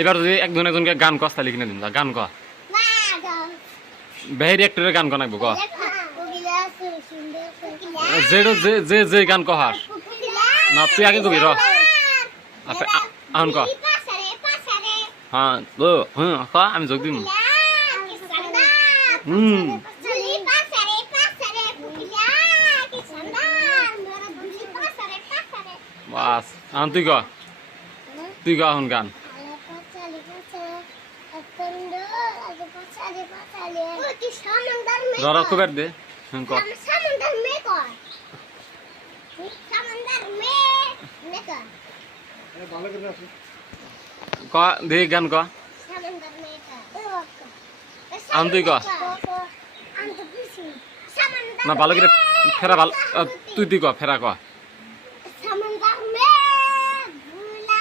এবার যদি একজন একজনকে গান কস তাহলে কিনে দিন গান ক। বেহেরি একটুরে গান কনাইবো ক। যে যে যে গান কহাস না, তুই আগে কবি, র। আহন ক। হ্যাঁ ও হ্যাঁ ক, আমি যোগ দিম। হুম। বাস, আহন, তুই ক। তুই ক আহন গান। পাসারে পাসারে ও কি সমুদ্র মে র র কুবের দে হ্যাঁ ক মে কর সমুদ্র মে মে কর ক। দে গান ক সমুদ্র মে কর আম তুই ক। আম তো বুঝি না। ভালো করে ফেরা ভালো তুই তুই ক ফেরা ক। ভুলা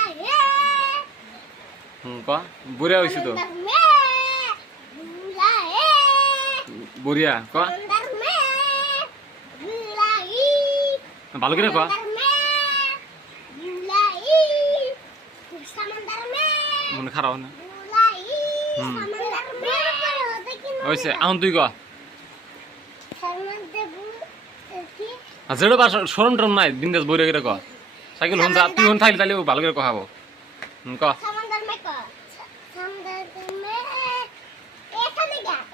হুম ক। বুড়িয়া হয়েছি তো সমুদ্র মে ভুলা হে বুড়িয়া ক? ভুলা করে ক? মনে খারাপ না? হুম। হয়েছে আহন তুই ক। যেটা বা সরম টরম নাই বিন্দাস বইরে করে ক। সাইকেল হন তুই হন থাকলে তাহলে ভালো করে কহাবো। ক সমুদ্র মে কর সমুদ্র মে এখানে গা এখানে গা এনে গা হুম এ সমুদ্র এ সমুদ্র হুম,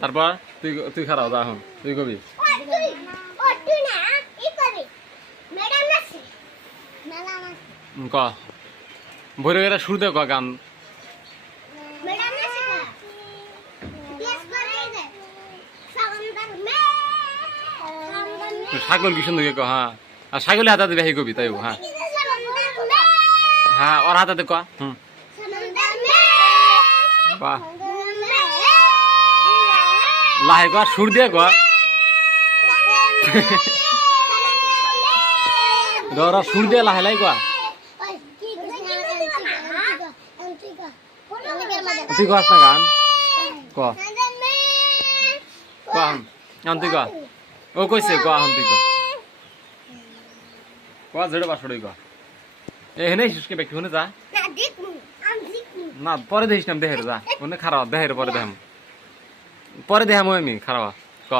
তারপর তুই তুই খারাপ এখন। তুই কবি? হুম, ক। বইরে করে শুরু দে ক গান? আছে কা সুন্দর ক হ্যাঁ। আর সাইকেলে হাতে দিবি সেই কবি তাই হ্যাঁ। মে হ্যাঁ ওর হাতে ক হুম। বাহ লাহে ক সুর দিয়ে ক র র সুর দিয়ে লাহে লাই ক তুই না গান। ক। ক এখন এখন তুই ক ও কইছে, ক এখন তুই ক ক যেটা বা সড়ই ক এ, হেনে শিসকে ব্যক্তি শুনে যা। না পরে দেখিস না দেহের যা। ওনে খারাপ দেহের পরে দেখাম। পরে দেখাম আমি খারাপ। ক।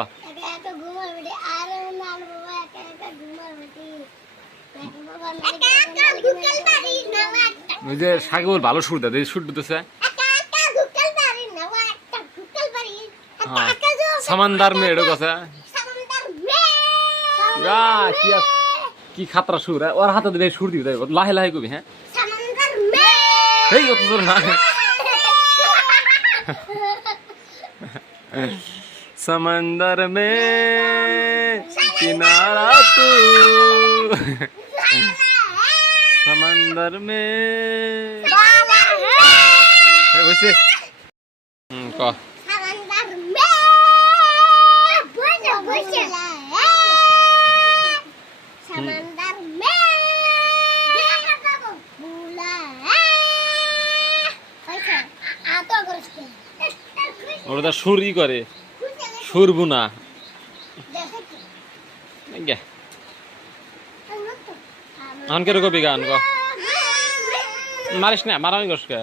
ওই যে সাগর ভালো সুর দেয় সুর দিতেছে। হ্যাঁ। সামানদার মেয়ে এটা কথা ইয়া, কি খাতরা সুর হ্যাঁ? ওর হাতে দিলে সুর দিবি লাহে লাহে কবি হ্যাঁ। এই অত জোর না समंदर में किनारा तू समंदर में এই বসে ওটা সুর ই করে। সুর বুনা আনকে কবি গান মারিস না মারামি করস কে?